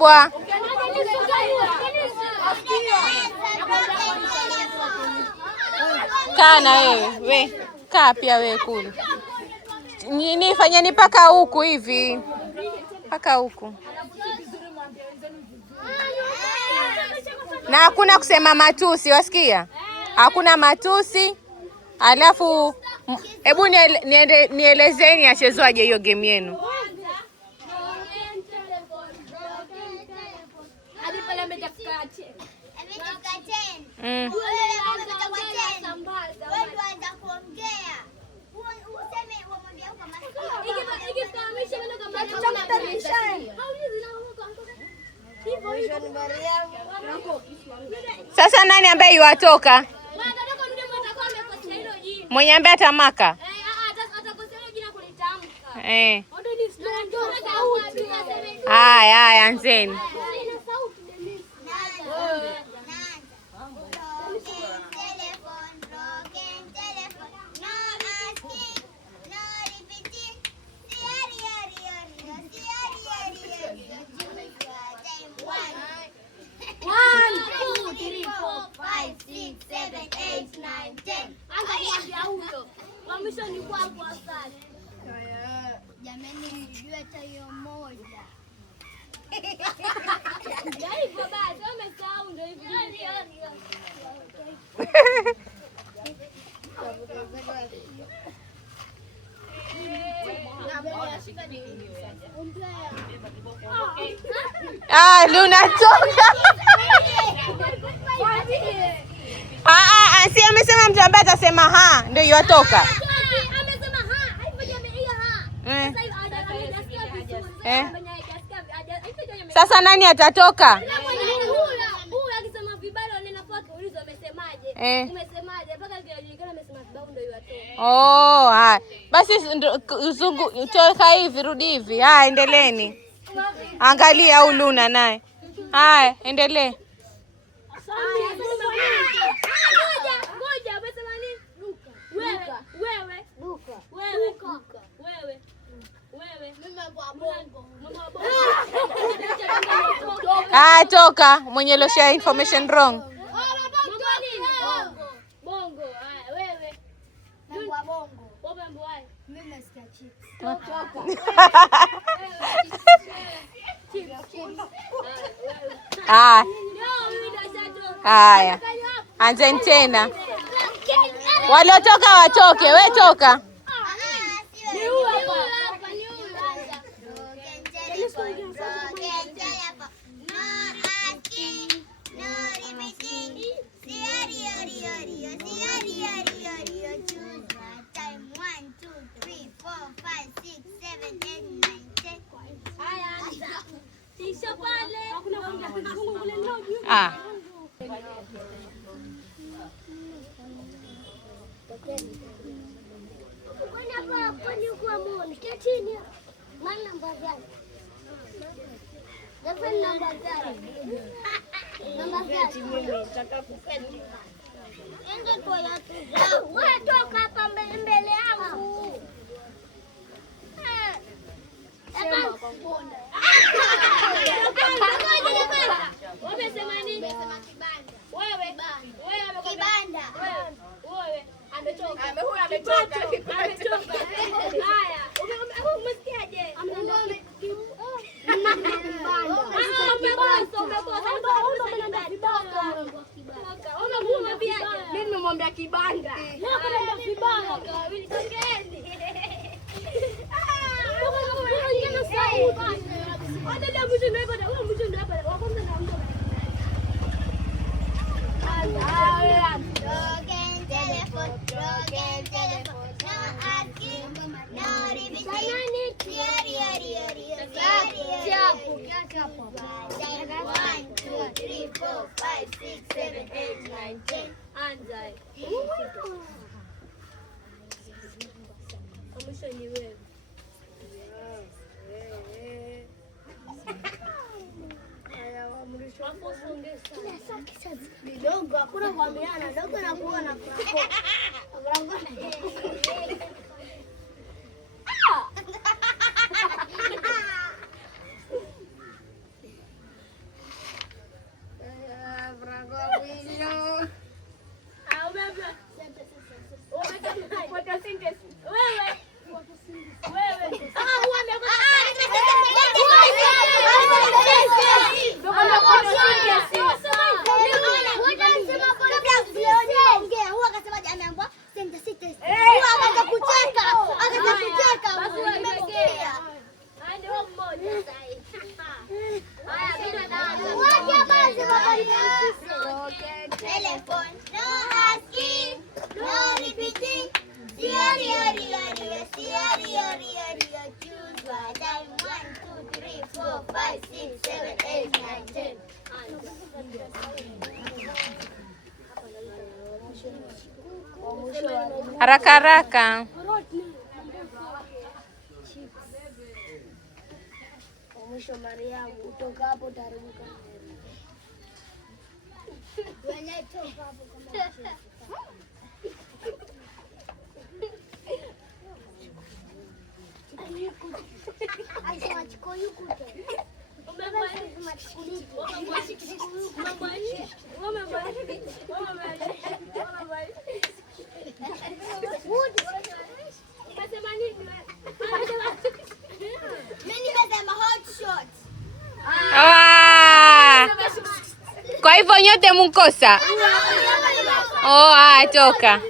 mkubwa. Kaa na wewe. Kaa pia wewe kule. Fanyeni paka huku hivi. Paka huku. Na hakuna kusema matusi, wasikia? Hakuna matusi. Alafu hebu nielezeni achezwaje hiyo game yenu. Sasa nani ambaye yuwatoka? Mwenye ambaye atamaka? Haya, anzeni. Jamani, nijue hata hiyo moja. Luna toka. Si amesema mtu ambaye atasema ndio yuatoka. Sasa nani atatoka? Basi uzungu toka hivi, rudi hivi. Endeleeni. Angalia au Luna naye. Endelee. Toka mwenye loshia information wrong. Haya, anzeni tena. Waliotoka watoke, we toka. Toka hapa mbele yangu. Nimemwambia kibanda. Dogo, hakuna kuambiana, dogo na kuona. telephone. No asking, no repeating. Choose one time. 1, 2, 3, 4, 5, 6, 7, 8, 9, 10. Haraka haraka. Mwisho Mariamu, utoka hapo taruka. Wewe toka hapo kama Kwa hivyo nyote mkosa. Toka.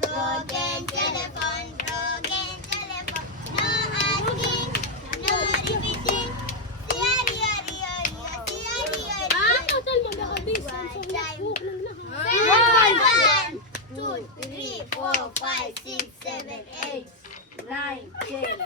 Broken telephone, broken telephone. No asking, no repeating. One, 2, 3, 4, 5, 6, 7, 8, 9, 10.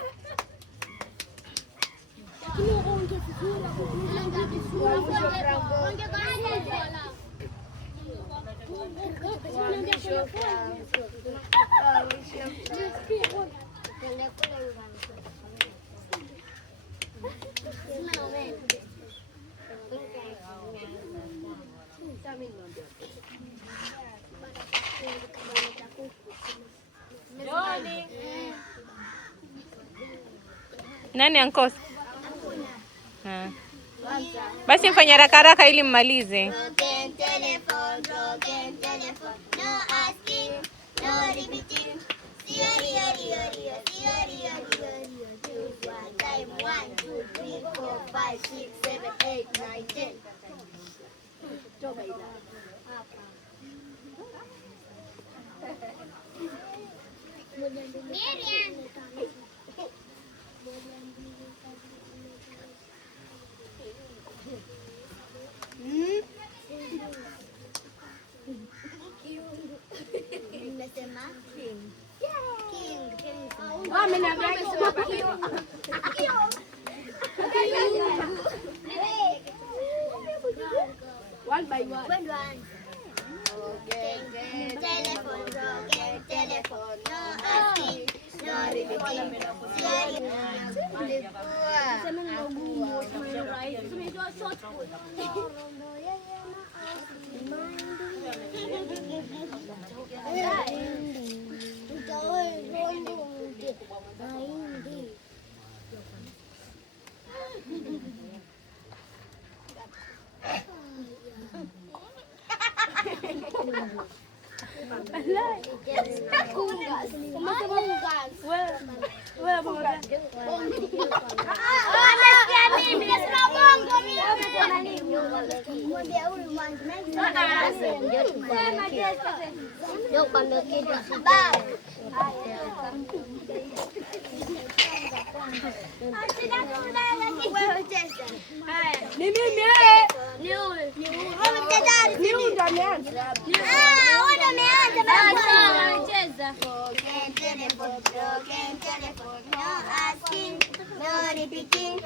Nani ankosa? Basi mfanya haraka haraka ili mmalize. Broken telephone, broken telephone. No asking, no repeating. Choose one time. 1, 2, 3, 4, 5, 6, 7, 8, 9, 10. Miriam. Nimesema king. One by one. Telephone, broken telephone. No asking, no repeating.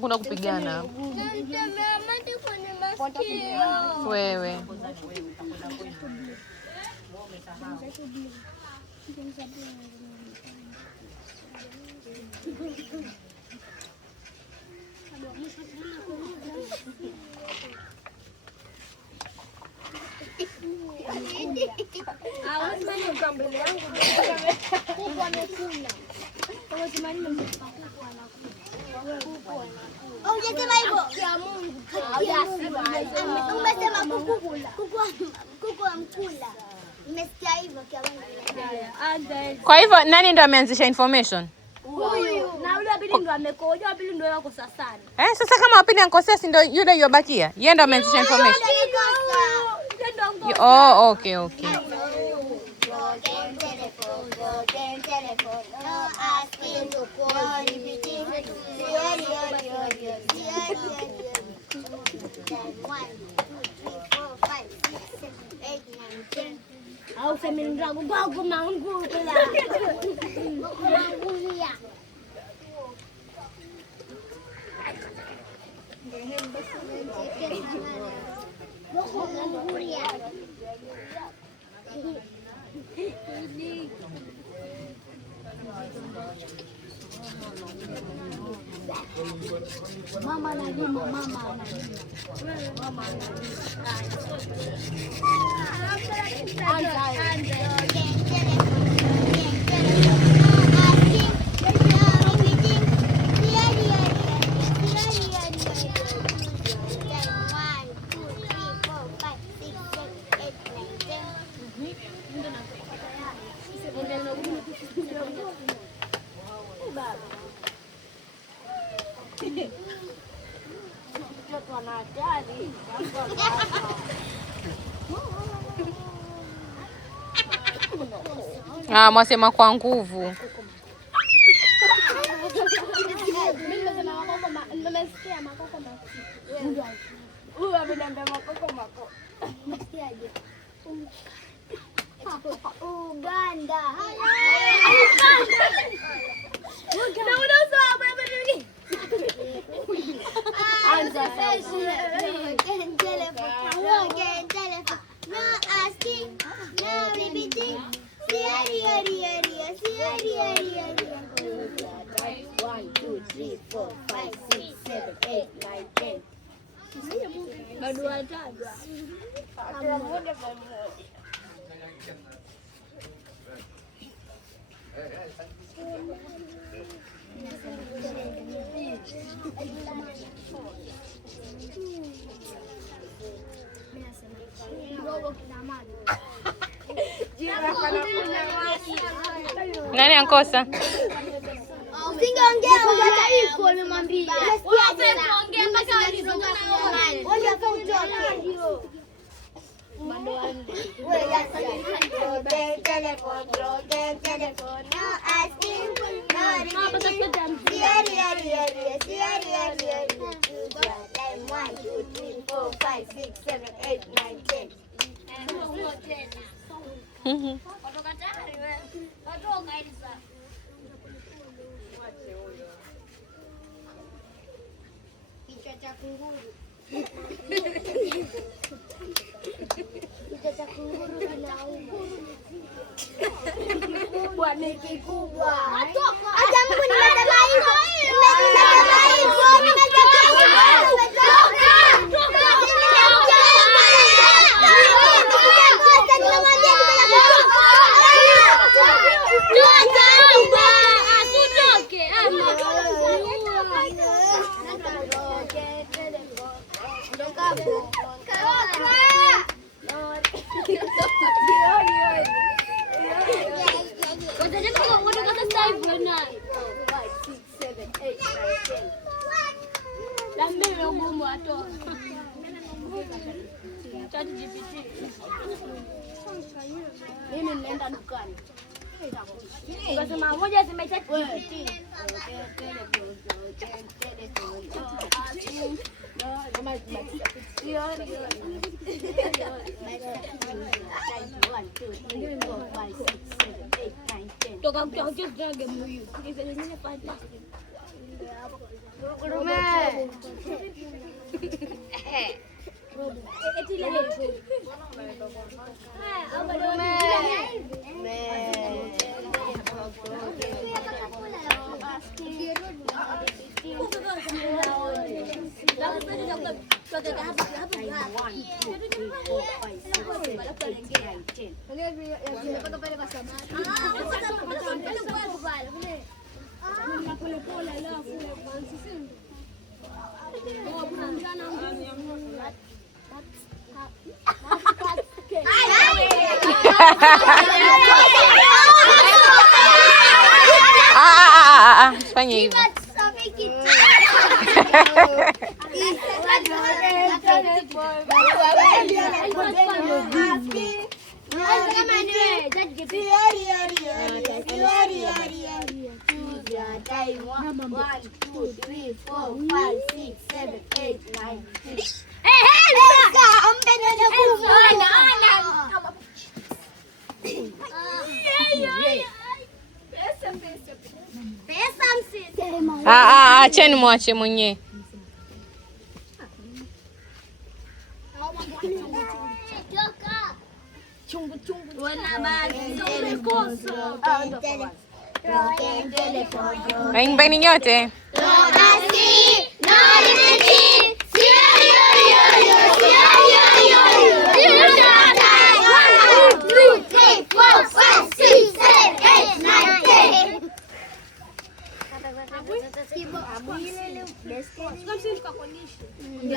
Kuna kupigana. Wewe. Ungesema hivyo. Umesema kuku wa mkula. Nimesikia hivyo kwa Mungu. Kwa hivyo nani ndo ameanzisha information? Huyu. Na ule ndo amekojoa, pili ndo yako sasa. Sasa kama wapili ankosea, si ndo yule yobakia? Yeye ndo ameanzisha information. Oh, okay. Au seminra gugu mangu pula. Mama Nadima, mama Mwasema kwa nguvu. Uganda. Nani ankosa? Usingeongea ungetaiko nimwambie. Wewe ongea mpaka walizungana wao. Wewe hapo utoke. Kichwa cha kunguru. Kichwa cha kunguru kinauma. Kikubwa ni kikubwa. Acha Mungu nimesema hivyo. Nimesema hivyo. Mimi nenda dukani. Ukasema moja zimechat GPT. Toka kutoka game hiyo. Hizo nyingine fantastic. Rume. Eti ile yetu. Fanya hivyo. Acheni mwache mwenyewe. Waimbeni nyote.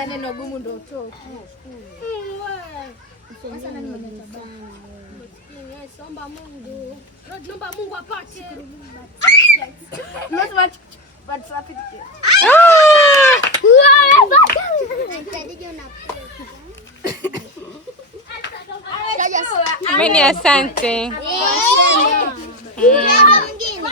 Neno gumu ndo utoke. Omba Mungu. Naomba Mungu apate. Meni asante.